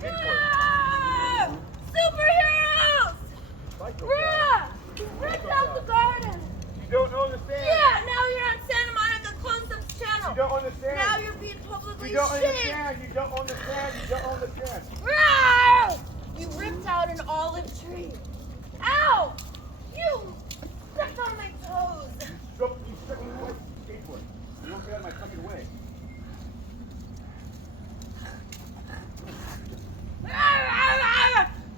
skateboard. Superheroes! Bruh! You ripped out the garden! You don't understand. Yeah, now you're on Santa Monica Corsair's channel. You don't understand. Now you're being publicly You don't shamed. understand. You don't understand. You don't understand. Bruh! You ripped out an olive tree. Ow! You stepped on my toes. You stuck me twice with the skateboard. You won't get out of my fucking way.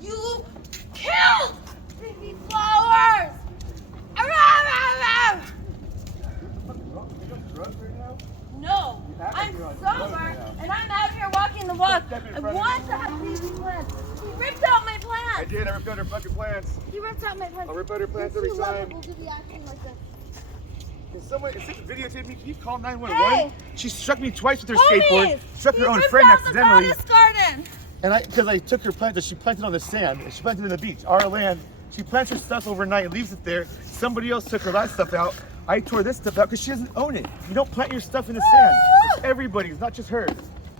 You killed baby flowers! No, I'm sober and I'm out here walking the walk. I want to have baby plants. He ripped out my I plants. did. I ripped out her fucking plants. He ripped out my plants. I'll rip out her plants every It's too time. lovable to be acting like this. Can someone videotape me? Can you call 911? Hey. She struck me twice with her Homies, skateboard. Struck her he own ripped friend out accidentally. The goddess garden. And because I took her plant that she planted on the sand, and she planted it in the beach, our land. She plants her stuff overnight and leaves it there. Somebody else took her that stuff out. I tore this stuff out because she doesn't own it. You don't plant your stuff in the sand. It's everybody's, not just hers.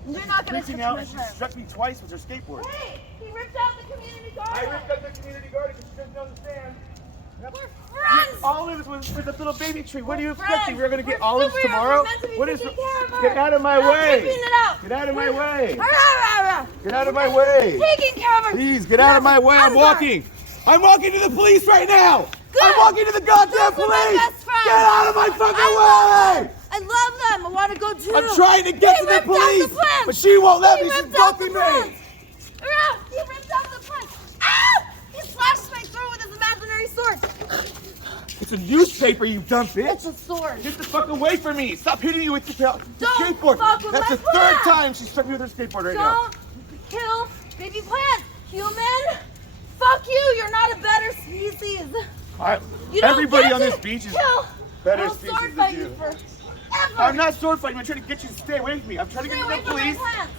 You're not gonna Freaking touch out, my and she turf. struck me twice with her skateboard. Hey, he ripped out the community garden. I ripped out the community garden because she doesn't understand. Yep. We're friends. Olives with a little baby tree. What are you We're expecting? friends. We're gonna get We're olives superheroes. tomorrow? We're meant to be What is? taking care of her. Get out of my Stop way! ripping it out. Get out of my way! We're Get out of my way! taking care of her. Please get out of my way! I'm walking! I'm walking to the police right now! Good. I'm walking to the goddamn Those are my police! best friends. Get out of my fucking way! I love them. I want to go too. I'm trying to get He to the ripped out police, plants. but she won't let He me. She's ripped out blocking the me. plants. He ripped out the plants. Ow! He slashed my throat with his imaginary sword. It's a newspaper, you dumb bitch. It's a sword. Get the fuck away from me! Stop hitting me with the Don't skateboard. fuck with That's my the third plants. time she struck me with her skateboard right now. Don't kill baby plants. Human, fuck you. You're not a better species. You don't Everybody get on to this beach is kill. better I'll species sword than fight you. you forever. I'm not sword fighting. I'm trying to get you to stay away from me. I'm trying to Stay get away to the from my police. plants.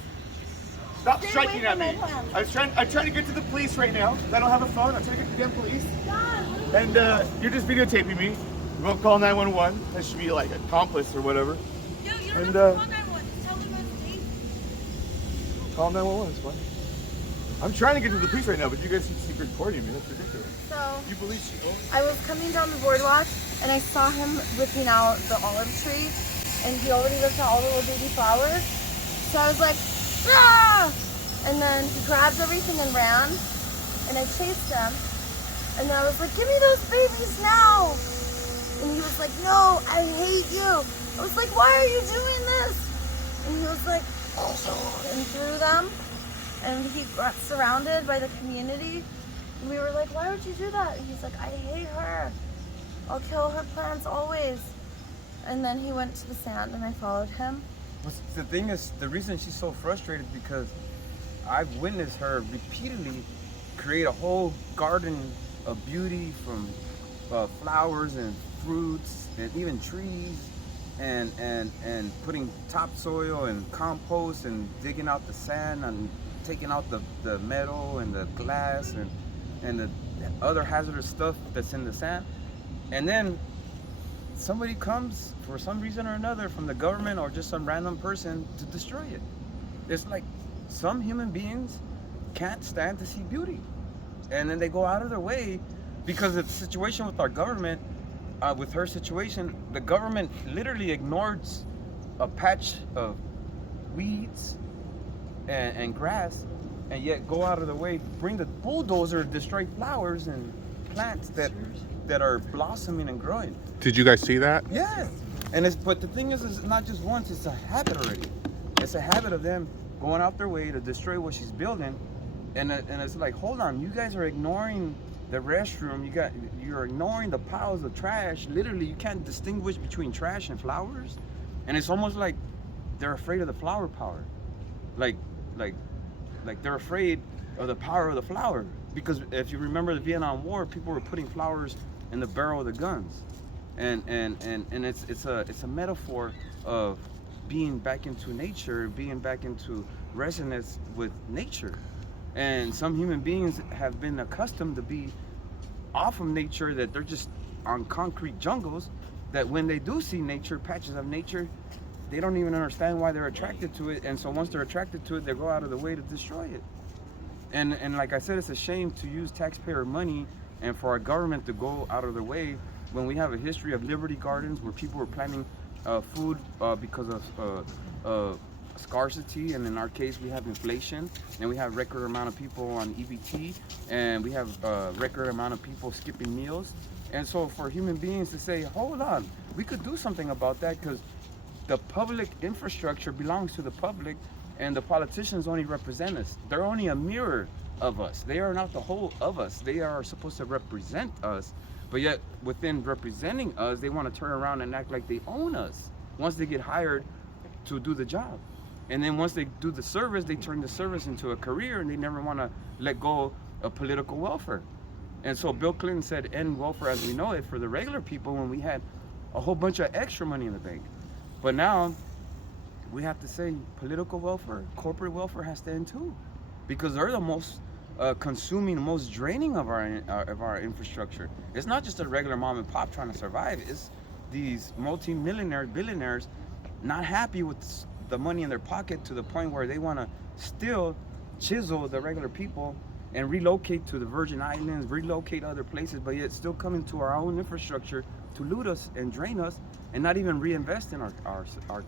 Stop Stay striking away at from my me. plants. I'm trying to get to the police right now. I don't have a phone. I'm trying to get to the damn police. God, And you're just videotaping me. You won't call 911. That should be like accomplice or whatever. Yo, you don't And, have to call 911. Just tell them it's Daisy. Call 911. It's fine. I'm trying to get to the police right now, but you guys keep recording me. That's ridiculous. So, You believe people? I was coming down the boardwalk and I saw him ripping out the olive tree and he already ripped out all the little baby flowers. So I was like, ah! And then he grabbed everything and ran and I chased him and then I was like, give me those babies now! And he was like, no, I hate you. I was like, why are you doing this? And he was like, and threw them and he got surrounded by the community. And we were like, why would you do that? And he's like, I hate her. I'll kill her plants always. And then he went to the sand and I followed him. The thing is, the reason she's so frustrated because I've witnessed her repeatedly create a whole garden of beauty from flowers and fruits and even trees and putting topsoil and compost and digging out the sand and taking out the metal and the glass and the other hazardous stuff that's in the sand. And then somebody comes for some reason or another from the government or just some random person to destroy it. It's like some human beings can't stand to see beauty. And then they go out of their way because of the situation with our government, with her situation, the government literally ignores a patch of weeds and grass and yet go out of the way, bring the bulldozer to destroy flowers and plants that are blossoming and growing. Did you guys see that? Yeah, but the thing is, it's not just once; it's a habit already. It's a habit of them going out their way to destroy what she's building, and it's like, hold on, you guys are ignoring the restroom. You're ignoring the piles of trash. Literally, you can't distinguish between trash and flowers, and it's almost like they're afraid of the flower power, like they're afraid of the power of the flower. Because if you remember the Vietnam War, people were putting flowers in the barrel of the guns. And it's a metaphor of being back into nature, being back into resonance with nature. And some human beings have been accustomed to be off of nature, that they're just on concrete jungles, that when they do see nature, patches of nature, they don't even understand why they're attracted to it. And so once they're attracted to it, they go out of the way to destroy it. And like I said, it's a shame to use taxpayer money and for our government to go out of their way when we have a history of Liberty Gardens where people were planting food because of scarcity, and in our case we have inflation, and we have record amount of people on EBT, and we have record amount of people skipping meals. And so for human beings to say, hold on, we could do something about that, because the public infrastructure belongs to the public, and the politicians only represent us. They're only a mirror of us. They are not the whole of us. They are supposed to represent us, but yet within representing us, they want to turn around and act like they own us once they get hired to do the job. And then once they do the service, they turn the service into a career, and they never want to let go of political welfare. And so Bill Clinton said end welfare as we know it for the regular people when we had a whole bunch of extra money in the bank. But now we have to say political welfare, corporate welfare has to end too, because they're the most consuming, most draining of our infrastructure. It's not just a regular mom and pop trying to survive. It's these multi-millionaires, billionaires, not happy with the money in their pocket to the point where they want to still chisel the regular people and relocate to the Virgin Islands, relocate other places, but yet still come into our own infrastructure to loot us and drain us, and not even reinvest in our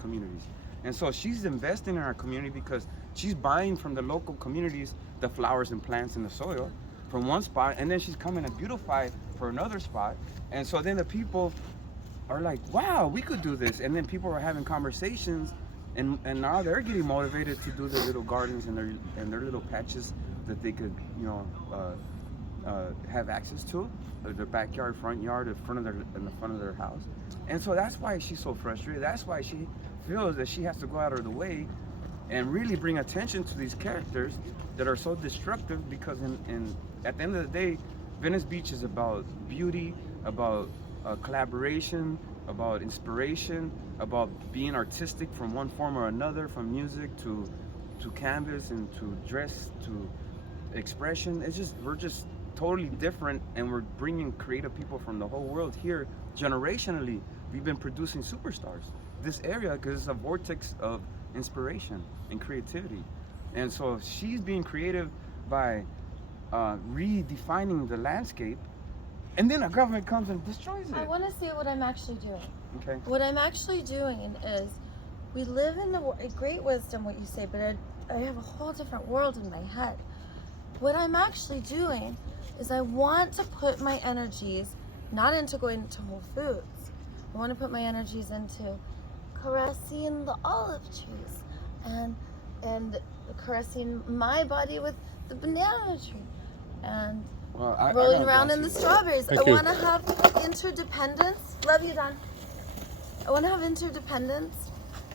communities. And so she's investing in our community because she's buying from the local communities the flowers and plants in the soil from one spot, and then she's coming to beautify for another spot. And so then the people are like, wow, we could do this. And then people are having conversations, and now they're getting motivated to do their little gardens and their little patches that they could, have access to, their backyard, front yard, in the front of their house. And so that's why she's so frustrated. That's why she feels that she has to go out of the way and really bring attention to these characters that are so destructive, because at the end of the day, Venice Beach is about beauty, about collaboration, about inspiration, about being artistic from one form or another, from music to canvas and to dress to expression. We're just totally different, and we're bringing creative people from the whole world here. Generationally, we've been producing superstars. This area, because it's a vortex of inspiration and creativity. And so she's being creative by redefining the landscape, and then a government comes and destroys it. I want to say what I'm actually doing. Okay. What I'm actually doing is, we live in a great wisdom, what you say, but I have a whole different world in my head. What I'm actually doing is I want to put my energies not into going to Whole Foods. I want to put my energies into caressing the olive trees and caressing my body with the banana tree and rolling around in the strawberries. I want to have interdependence. Love you, Don. I want to have interdependence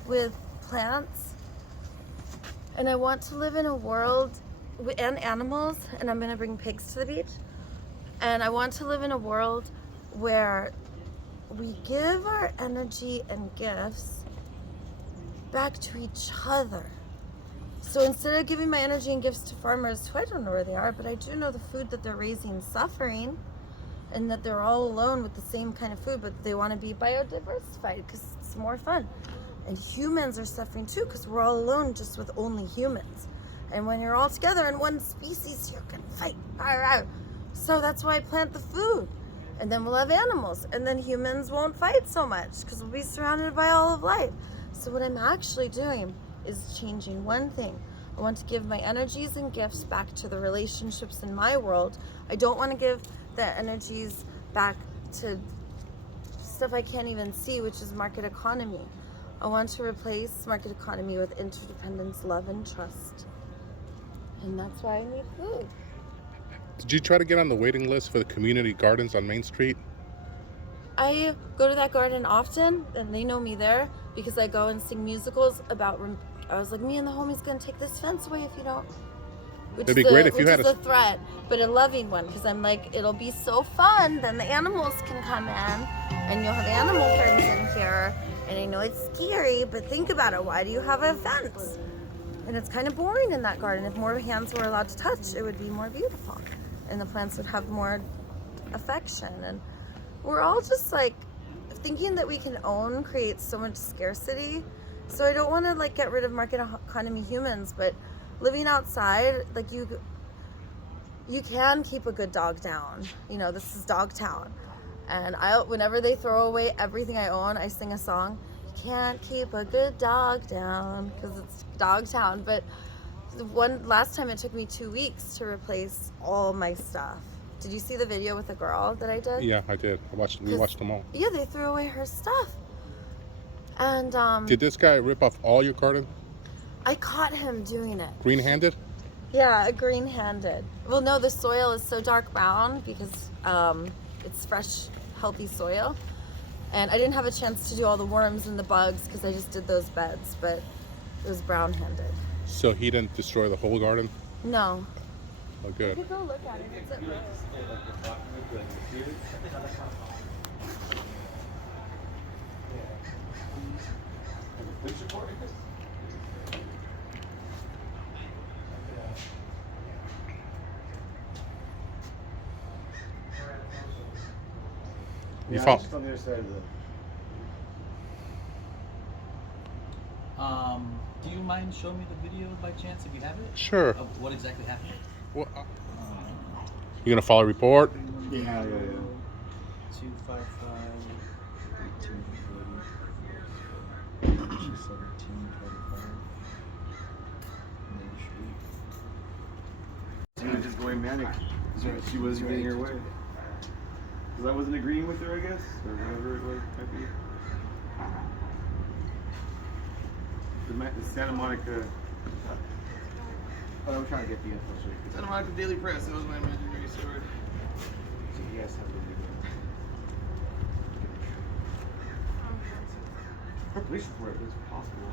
with plants, and I want to live in a world and animals, and I'm going to bring pigs to the beach, and I want to live in a world where we give our energy and gifts back to each other. So instead of giving my energy and gifts to farmers who I don't know where they are, but I do know the food that they're raising suffering, and that they're all alone with the same kind of food, but they want to be biodiversified because it's more fun. And humans are suffering too, because we're all alone just with only humans. And when you're all together in one species, you're gonna fight. So that's why I plant the food. And then we'll have animals, and then humans won't fight so much because we'll be surrounded by all of life. So what I'm actually doing is changing one thing. I want to give my energies and gifts back to the relationships in my world. I don't want to give the energies back to stuff I can't even see, which is market economy. I want to replace market economy with interdependence, love, and trust. And that's why I need food. Did you try to get on the waiting list for the community gardens on Main Street? I go to that garden often, and they know me there because I go and sing musicals about. I was like, me and the homie's gonna take this fence away if you don't. It'd be great if you had a threat, but a loving one, because I'm like, it'll be so fun. Then the animals can come in, and you'll have animal friends in here. And I know it's scary, but think about it. Why do you have a fence? And it's kind of boring in that garden. If more hands were allowed to touch, it would be more beautiful, and the plants would have more affection. And we're all just like thinking that we can own creates so much scarcity. So I don't want to like get rid of market economy humans, but living outside, like you can keep a good dog down. You know, this is dog town. And whenever they throw away everything I own, I sing a song. You can't keep a good dog down, because it's dog town. But last time it took me 2 weeks to replace all my stuff. Did you see the video with the girl that I did? Yeah, I did. We watched them all. Yeah, they threw away her stuff. And Did this guy rip off all your garden? I caught him doing it. Green-handed? Yeah, green-handed. Well, no, the soil is so dark brown because it's fresh, healthy soil. And I didn't have a chance to do all the worms and the bugs because I just did those beds, but it was brown-handed. So he didn't destroy the whole garden? No. Oh, good. You could go look at it. It's at risk. You Yeah, found, just on the other side of the. Do you mind showing me the video by chance if you have it? Sure. Of what exactly happened? Well, you gonna follow report? Yeah. 255 1840 1725 Main Street. She was just going manic. She wasn't getting her way. Because I wasn't agreeing with her, I guess, or whatever it was. Might be. The Santa Monica. But I'm trying to get the info. Santa Monica Daily Press. That was my imaginary sword. So you guys have the Her police report is possible.